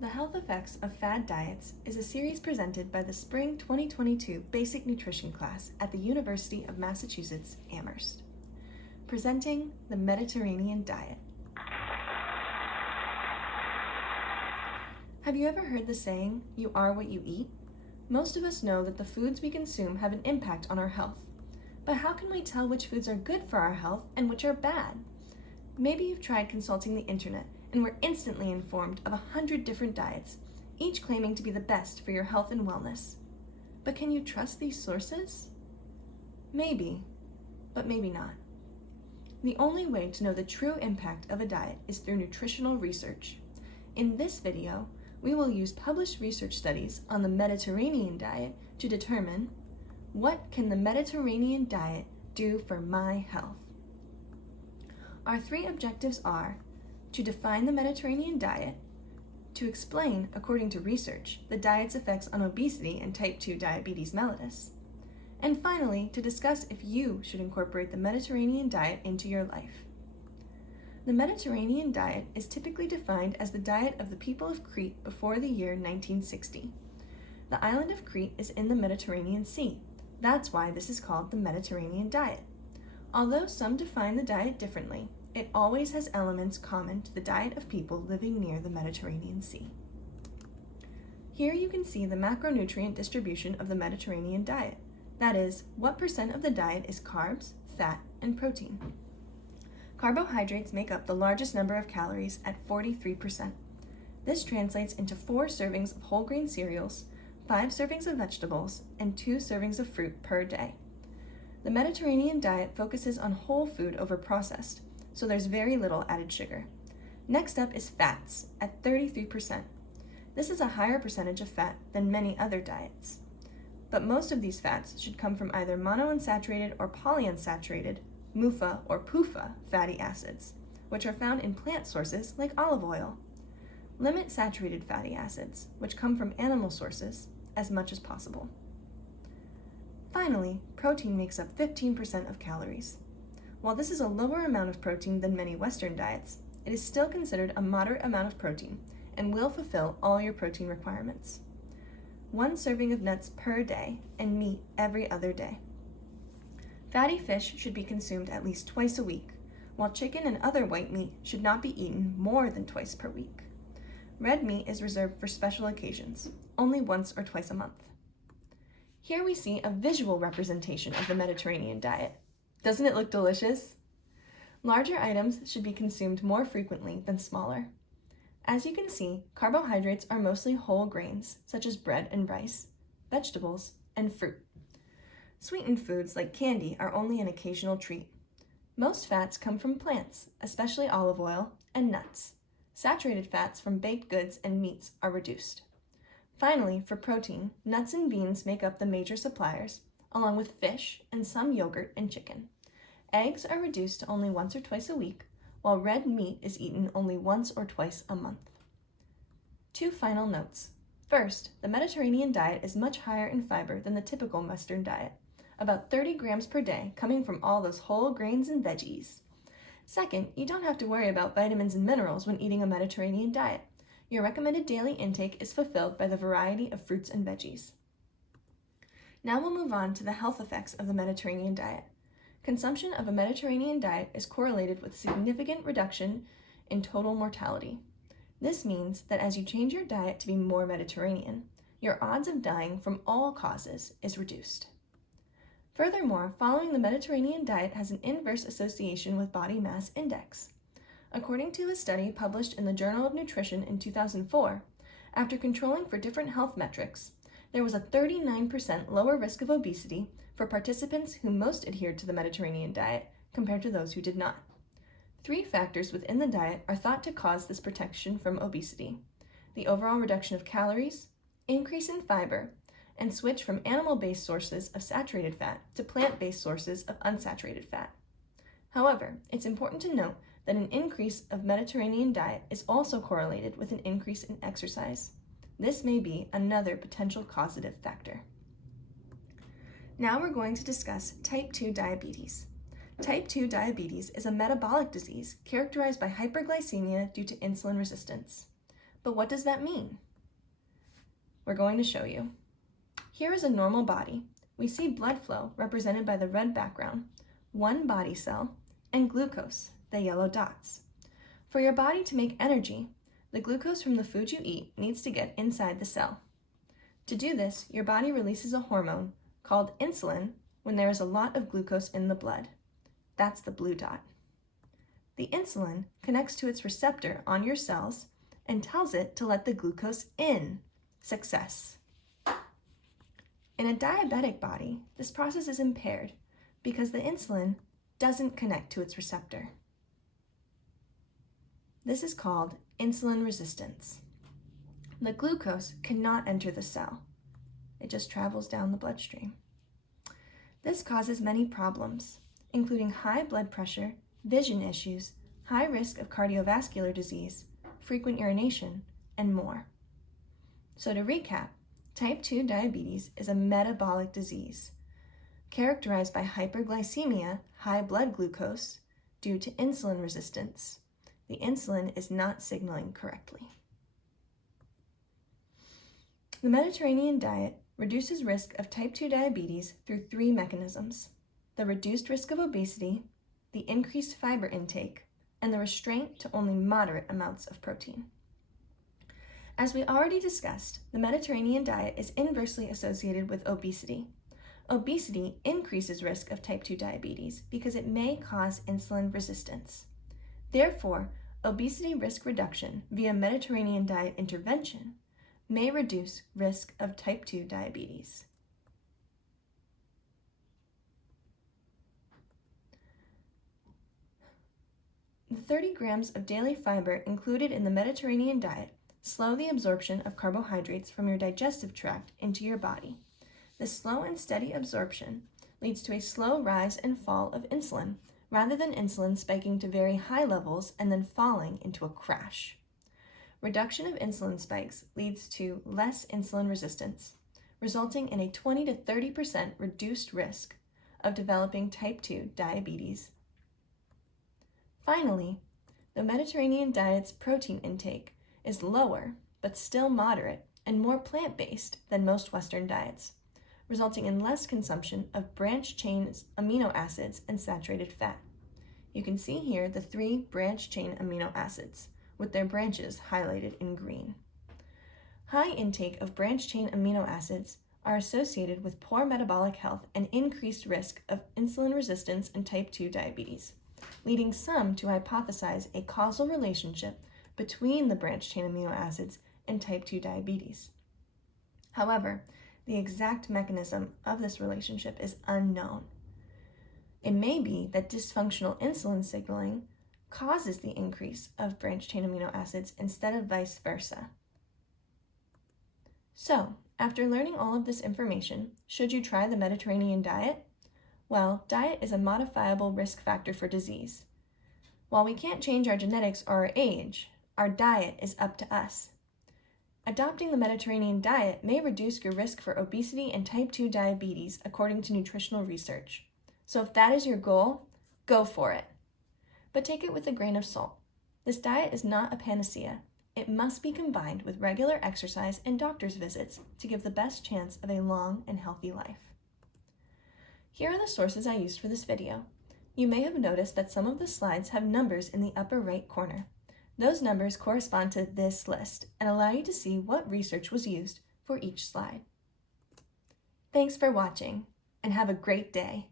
The Health Effects of Fad Diets is a series presented by the Spring 2022 Basic Nutrition class at the University of Massachusetts, Amherst. Presenting the Mediterranean Diet. Have you ever heard the saying, "You are what you eat"? Most of us know that the foods we consume have an impact on our health. But how can we tell which foods are good for our health and which are bad? Maybe you've tried consulting the internet and were instantly informed of 100 different diets, each claiming to be the best for your health and wellness. But can you trust these sources? Maybe, but maybe not. The only way to know the true impact of a diet is through nutritional research. In this video, we will use published research studies on the Mediterranean diet to determine what can the Mediterranean diet do for my health. Our three objectives are to define the Mediterranean diet, to explain, according to research, the diet's effects on obesity and type 2 diabetes mellitus, and finally, to discuss if you should incorporate the Mediterranean diet into your life. The Mediterranean diet is typically defined as the diet of the people of Crete before the year 1960. The island of Crete is in the Mediterranean Sea. That's why this is called the Mediterranean diet. Although some define the diet differently, it always has elements common to the diet of people living near the Mediterranean Sea. Here you can see the macronutrient distribution of the Mediterranean diet. That is, what percent of the diet is carbs, fat, and protein. Carbohydrates make up the largest number of calories at 43%. This translates into 4 servings of whole grain cereals, 5 servings of vegetables, and 2 servings of fruit per day. The Mediterranean diet focuses on whole food over processed, so there's very little added sugar. Next up is fats at 33%. This is a higher percentage of fat than many other diets. But most of these fats should come from either monounsaturated or polyunsaturated, MUFA or PUFA fatty acids, which are found in plant sources like olive oil. Limit saturated fatty acids, which come from animal sources, as much as possible. Finally, protein makes up 15% of calories. While this is a lower amount of protein than many Western diets, it is still considered a moderate amount of protein and will fulfill all your protein requirements. 1 serving of nuts per day and meat every other day. Fatty fish should be consumed at least twice a week, while chicken and other white meat should not be eaten more than twice per week. Red meat is reserved for special occasions, only once or twice a month. Here we see a visual representation of the Mediterranean diet. Doesn't it look delicious? Larger items should be consumed more frequently than smaller. As you can see, carbohydrates are mostly whole grains, such as bread and rice, vegetables, and fruit. Sweetened foods like candy are only an occasional treat. Most fats come from plants, especially olive oil, and nuts. Saturated fats from baked goods and meats are reduced. Finally, for protein, nuts and beans make up the major suppliers, along with fish and some yogurt and chicken. Eggs are reduced to only once or twice a week, while red meat is eaten only once or twice a month. 2 final notes. First, the Mediterranean diet is much higher in fiber than the typical Western diet, about 30 grams per day coming from all those whole grains and veggies. Second, you don't have to worry about vitamins and minerals when eating a Mediterranean diet. Your recommended daily intake is fulfilled by the variety of fruits and veggies. Now we'll move on to the health effects of the Mediterranean diet. Consumption of a Mediterranean diet is correlated with significant reduction in total mortality. This means that as you change your diet to be more Mediterranean, your odds of dying from all causes is reduced. Furthermore, following the Mediterranean diet has an inverse association with body mass index. According to a study published in the Journal of Nutrition in 2004, after controlling for different health metrics, there was a 39% lower risk of obesity for participants who most adhered to the Mediterranean diet compared to those who did not. 3 factors within the diet are thought to cause this protection from obesity: the overall reduction of calories, increase in fiber, and switch from animal-based sources of saturated fat to plant-based sources of unsaturated fat. However, it's important to note that an increase of Mediterranean diet is also correlated with an increase in exercise. This may be another potential causative factor. Now we're going to discuss type 2 diabetes. Type 2 diabetes is a metabolic disease characterized by hyperglycemia due to insulin resistance. But what does that mean? We're going to show you. Here is a normal body. We see blood flow represented by the red background, one body cell, and glucose, the yellow dots. For your body to make energy, the glucose from the food you eat needs to get inside the cell. To do this, your body releases a hormone called insulin when there is a lot of glucose in the blood. That's the blue dot. The insulin connects to its receptor on your cells and tells it to let the glucose in. Success. In a diabetic body, this process is impaired because the insulin doesn't connect to its receptor. This is called insulin resistance. The glucose cannot enter the cell. It just travels down the bloodstream. This causes many problems, including high blood pressure, vision issues, high risk of cardiovascular disease, frequent urination, and more. So to recap, type 2 diabetes is a metabolic disease characterized by hyperglycemia, high blood glucose, due to insulin resistance. The insulin is not signaling correctly. The Mediterranean diet reduces risk of type 2 diabetes through 3 mechanisms: the reduced risk of obesity, the increased fiber intake, and the restraint to only moderate amounts of protein. As we already discussed, the Mediterranean diet is inversely associated with obesity. Obesity increases risk of type 2 diabetes because it may cause insulin resistance. Therefore, obesity risk reduction via Mediterranean diet intervention may reduce risk of type 2 diabetes. The 30 grams of daily fiber included in the Mediterranean diet slow the absorption of carbohydrates from your digestive tract into your body. This slow and steady absorption leads to a slow rise and fall of insulin, rather than insulin spiking to very high levels and then falling into a crash. Reduction of insulin spikes leads to less insulin resistance, resulting in a 20 to 30% reduced risk of developing type 2 diabetes. Finally, the Mediterranean diet's protein intake is lower, but still moderate, and more plant-based than most Western diets, resulting in less consumption of branched-chain amino acids and saturated fat. You can see here the 3 branched-chain amino acids, with their branches highlighted in green. High intake of branched-chain amino acids are associated with poor metabolic health and increased risk of insulin resistance and type 2 diabetes, leading some to hypothesize a causal relationship between the branched-chain amino acids and type 2 diabetes. However, the exact mechanism of this relationship is unknown. It may be that dysfunctional insulin signaling causes the increase of branched-chain amino acids instead of vice versa. So, after learning all of this information, should you try the Mediterranean diet? Well, diet is a modifiable risk factor for disease. While we can't change our genetics or our age, our diet is up to us. Adopting the Mediterranean diet may reduce your risk for obesity and type 2 diabetes according to nutritional research. So if that is your goal, go for it. But take it with a grain of salt. This diet is not a panacea. It must be combined with regular exercise and doctor's visits to give the best chance of a long and healthy life. Here are the sources I used for this video. You may have noticed that some of the slides have numbers in the upper right corner. Those numbers correspond to this list and allow you to see what research was used for each slide. Thanks for watching, and have a great day.